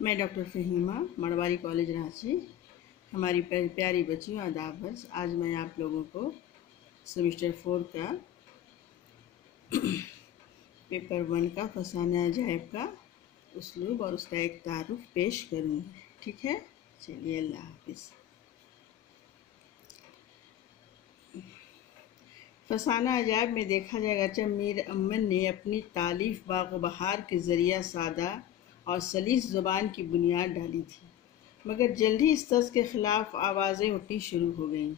मैं doctor फ़हीमा, Marwari college Ranchi. हमारी प्यारी बच्चियों, आदाब बस। आज मैं आप लोगों को सेमेस्टर 4 का पेपर 1 का फसाना अजायब का उसलूब और उसका एक तारुफ पेश करूँगी। ठीक है, चलिए, अल्लाह हाफिज़। फसाना अजायब में देखा जाएगा जब मीर अमन ने अपनी तालीफ बाग़ बहार के ज़रिया सादा और सलीस ज़ुबान की बुनियाद डाली थी, मगर जल्द ही इस तर्ज के ख़िलाफ़ आवाज़ें उठनी शुरू हो गईं।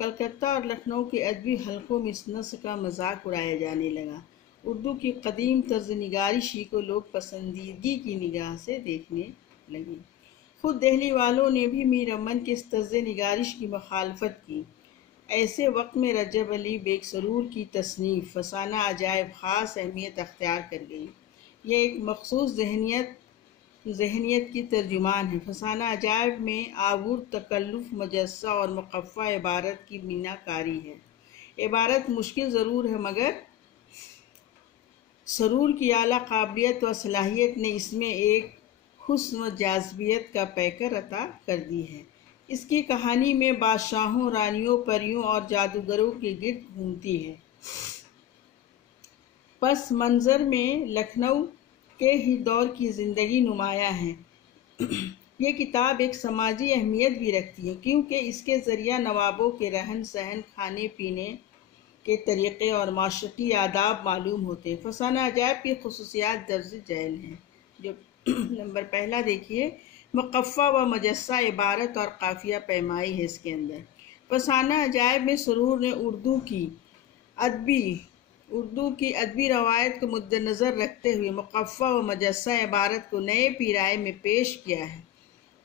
कलकत्ता और लखनऊ के अदबी हलकों में इस नस्ल का मजाक उड़ाया जाने लगा। उर्दू की कदीम तर्ज निगारिशी को लोग पसंदीदगी की निगाह से देखने लगे। खुद दहली वालों ने भी मीर अमन के इस तर्ज निगारिश की मुखालफत की। ऐसे वक्त में रजब अली बेग सरूर की तसनीफ़ फसाना अजायब ख़ास अहमियत अख्तियार कर गई। यह एक मखसूस जहनियत की तर्जुमान है। फसाना अजायब में आबूर तकल्लुफ़ मुजस्सा और मुक़फ़ा इबारत की मीनाकारी है। इबारत मुश्किल ज़रूर है, मगर सरूर की आला काबिलियत व सलाहियत ने इसमें एक हुस्न व जाज़बियत का पैकर अता कर दी है। इसकी कहानी में बादशाहों, रानियों, परियों और जादूगरों के गिर्द घूमती है। पस मंज़र में लखनऊ के ही दौर की ज़िंदगी नुमाया है। ये किताब एक समाजी अहमियत भी रखती है, क्योंकि इसके ज़रिया नवाबों के रहन सहन, खाने पीने के तरीक़े और माशरती आदाब मालूम होते हैं। फसाना अजायब की खुसूसियात दर्ज झैल हैं। जो नंबर पहला देखिए, मुक़फ़ा व मुजस्सा इबारत और काफ़िया पैमाई है इसके अंदर। फसाना अजायब में सरूर ने उर्दू की अदबी रवायत को मद्देनज़र रखते हुए मुक़फ़ा व मुजस्सा इबारत को नए पीराए में पेश किया है।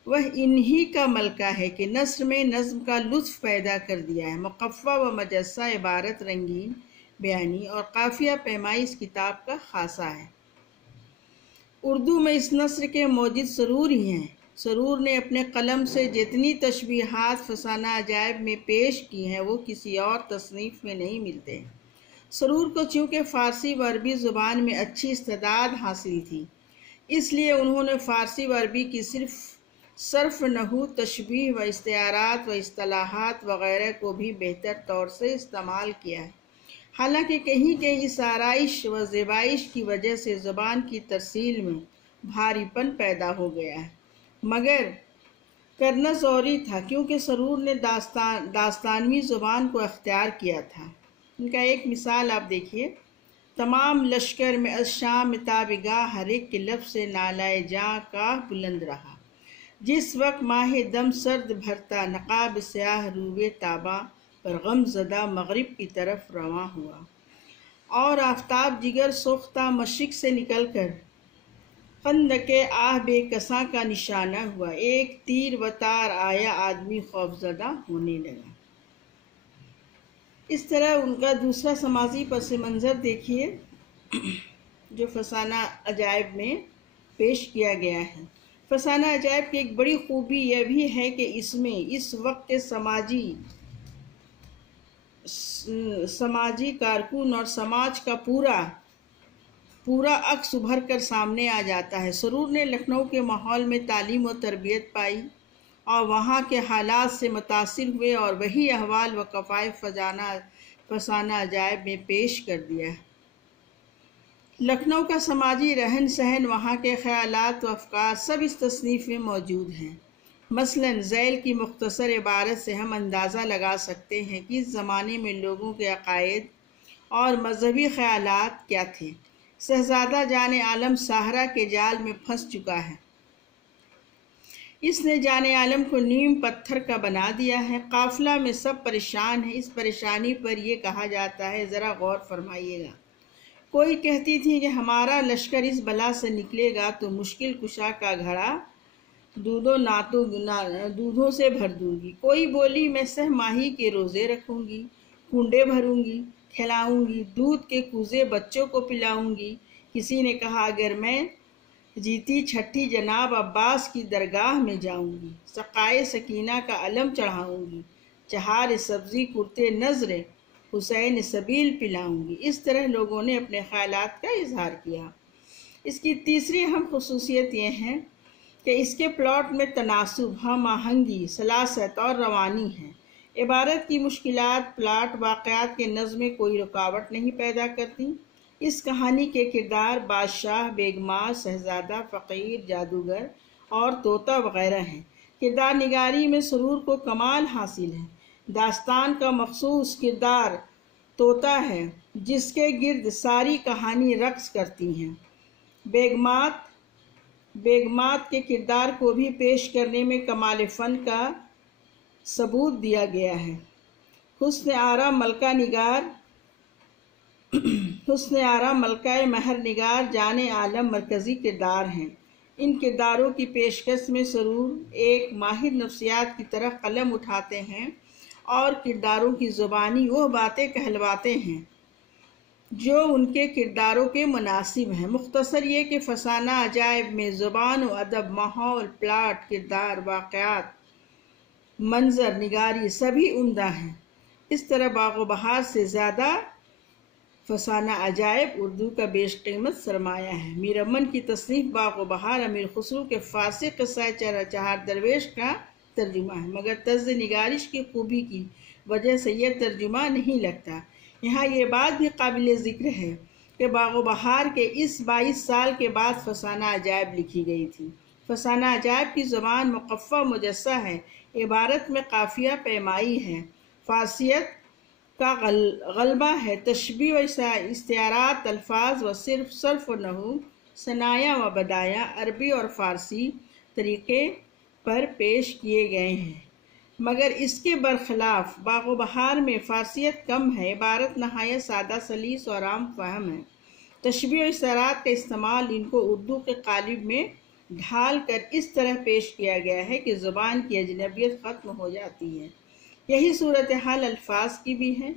वह इन्हीं का मलका है कि नस्र में नज़्म का लुत्फ़ पैदा कर दिया है। मुक़फ़ा व मुजस्सा इबारत रंगीन बयानी और काफ़िया पैमाई इस किताब का ख़ासा है। उर्दू में इस नस्र के मौजिद सरूर ही हैं। सरूर ने अपने कलम से जितनी तशबीहात फसाना अजायब में पेश की हैं, वो किसी और तसनीफ़ में नहीं मिलते। सरूर को चूँकि फ़ारसी व अरबी ज़ुबान में अच्छी इस्तेदाद हासिल थी, इसलिए उन्होंने फ़ारसी व अरबी की सर्फ़, नहू, तशबीह व इस्तिआरात व इस्तिलाहात वग़ैरह को भी बेहतर तौर से इस्तेमाल किया है। हालांकि कहीं कहीं इस आराइश व ज़ेबाइश की वजह से ज़ुबान की तरसील में भारीपन पैदा हो गया है, मगर करना ज़रूरी था, क्योंकि सरूर ने दास्तानवी ज़ुबान को अख्तियार किया था। इनका एक मिसाल आप देखिए, तमाम लश्कर में अशाम ताबिगा हर एक के लब से नालाए जाँ का बुलंद रहा। जिस वक्त माह दम सर्द भरता नकाब स्याह रूबे ताबा पर गम ज़दा मगरिब की तरफ रवां हुआ, और आफताब जिगर सोख्ता मशरिक़ से निकल कर खंदके आह बेकसा का निशाना हुआ। एक तीर व तार आया, आदमी खौफज़दा होने लगा। इस तरह उनका दूसरा समाजी पस मंज़र देखिए जो फसाना अजायब में पेश किया गया है। फसाना अजायब की एक बड़ी खूबी यह भी है कि इसमें इस वक्त के समाजी कारकुन और समाज का पूरा अक्स उभर कर सामने आ जाता है। सरूर ने लखनऊ के माहौल में तालीम और तरबियत पाई और वहाँ के हालात से मुतासिर हुए और वही अहवाल व कफ़ाए फसाना अजायब में पेश कर दिया है। लखनऊ का समाजी रहन सहन, वहाँ के ख़यालात व अफ़कार सब इस तसनीफ़ में मौजूद हैं। मसलन ज़ैल की मुख्तसर इबारत से हम अंदाज़ा लगा सकते हैं कि इस ज़माने में लोगों के अक़ायद और मजहबी ख़यालात क्या थे। शहज़ादा जाने आलम साहरा के जाल में फंस चुका है। इसने जाने आलम को नीम पत्थर का बना दिया है। काफ़िला में सब परेशान है। इस परेशानी पर यह कहा जाता है, ज़रा गौर फरमाइएगा। कोई कहती थी कि हमारा लश्कर इस बला से निकलेगा तो मुश्किल कुशा का घड़ा दूधों से भर दूंगी। कोई बोली, मैं सह माही के रोज़े रखूंगी, कुंडे भरूंगी, खिलाऊंगी, दूध के कूजे बच्चों को पिलाऊंगी। किसी ने कहा, अगर मैं जीती छठी जनाब अब्बास की दरगाह में जाऊंगी, सकाए सकीना का अलम चढ़ाऊंगी, चहार सब्ज़ी कुर्ते नज़र हुसैन सबील पिलाऊंगी। इस तरह लोगों ने अपने ख्यालात का इजहार किया। इसकी तीसरी अहम खुसूसियत यह है کہ اس کے پلاٹ میں تناسب، ہم آہنگی، سلاست اور روانی ہے۔ عبارت کی مشکلات پلاٹ واقعات کے نظم میں کوئی رکاوٹ نہیں پیدا کرتی۔ اس کہانی کے کردار بادشاہ، بیگمات، شہزادہ، فقیر، جادوگر اور طوطا وغیرہ ہیں۔ کردار نگاری میں سرور کو کمال حاصل ہے۔ داستان کا مخصوص کردار طوطا ہے جس کے گرد ساری کہانی رقص کرتی ہے۔ بیگمات کے کردار کو بھی پیش کرنے میں کمال فن کا ثبوت دیا گیا ہے۔ حسن آرا ملکہ مہر نگار جان عالم مرکزی کردار ہیں۔ ان کرداروں کی پیشکش میں سرور ایک ماہر نفسیات کی طرح قلم اٹھاتے ہیں اور کرداروں کی زبانی وہ باتیں کہلواتے ہیں جو ان کے کرداروں کے مناسب ہیں۔ مختصر یہ کہ فسانہ عجائب میں زبان و ادب، ماحول، پلاٹ، کردار، واقعات، منظر نگاری سبھی عمدہ ہیں۔ اس طرح باغ و بہار سے زیادہ فسانہ عجائب اردو کا بیش قیمت سرمایہ ہے۔ میر امن کی تصنیف باغ و بہار امیر خسرو کے فارسی قصہ چہار درویش کا ترجمہ ہے، مگر طرز نگارش کی خوبی کی وجہ سے یہ ترجمہ نہیں لگتا۔ یہاں یہ بات بھی قابل ذکر ہے کہ باغ و بہار کے اس 22 سال کے بعد فسانہ عجائب لکھی گئی تھی۔ فسانہ عجائب کی زبان مقفع مجزہ ہے، عبارت میں قافیہ پیمائی ہے، فارسیت کا غلبہ ہے، تشبیہ و استعارات الفاظ و صرف و نحو، ثنایا و بدایا عربی اور فارسی طریقے پر پیش کیے گئے ہیں، مگر اس کے برخلاف باغ و بہار میں فارسیت کم ہے، عبارت نہایت سادہ سلیس اور عام فہم ہے۔ تشبیہ و استعارات کا استعمال ان کو اردو کے قالب میں ڈھال کر اس طرح پیش کیا گیا ہے کہ زبان کی اجنبیت ختم ہو جاتی ہے۔ یہی صورتحال الفاظ کی بھی ہے۔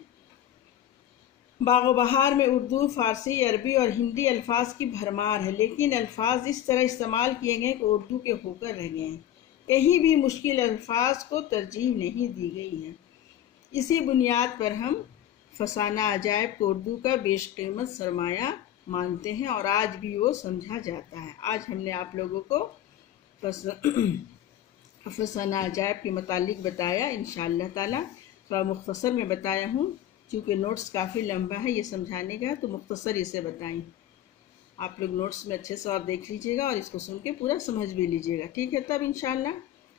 باغ و بہار میں اردو، فارسی، عربی اور ہندی الفاظ کی بھرمار ہے، لیکن الفاظ اس طرح استعمال کیے گئے کہ اردو کے ہو کر رہ گئے ہیں۔ کہیں بھی مشکل الفاظ کو ترجیح نہیں دی گئی ہے۔ اسی بنیاد پر ہم فسانہ عجائب کو اردو کا بیش قیمت سرمایہ مانتے ہیں اور آج بھی وہ سمجھا جاتا ہے۔ آج ہم نے آپ لوگوں کو فسانہ عجائب کے متعلق بتایا، انشاءاللہ تعالی تھوڑا مختصر میں بتایا ہوں، چونکہ نوٹس کافی لمبا ہے یہ سمجھانے کا، تو مختصر اسے بتائیں۔ آپ لوگ نوٹس میں اچھے سے اور دیکھ لیجئے گا اور اس کو سن کے پورا سمجھ بھی لیجئے گا، ٹھیک ہے؟ تب انشاءاللہ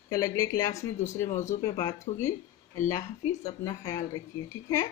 کل اگلے کلاس میں دوسرے موضوع پہ بات ہوگی۔ اللہ حافظ، اپنا خیال رکھیے، ٹھیک ہے؟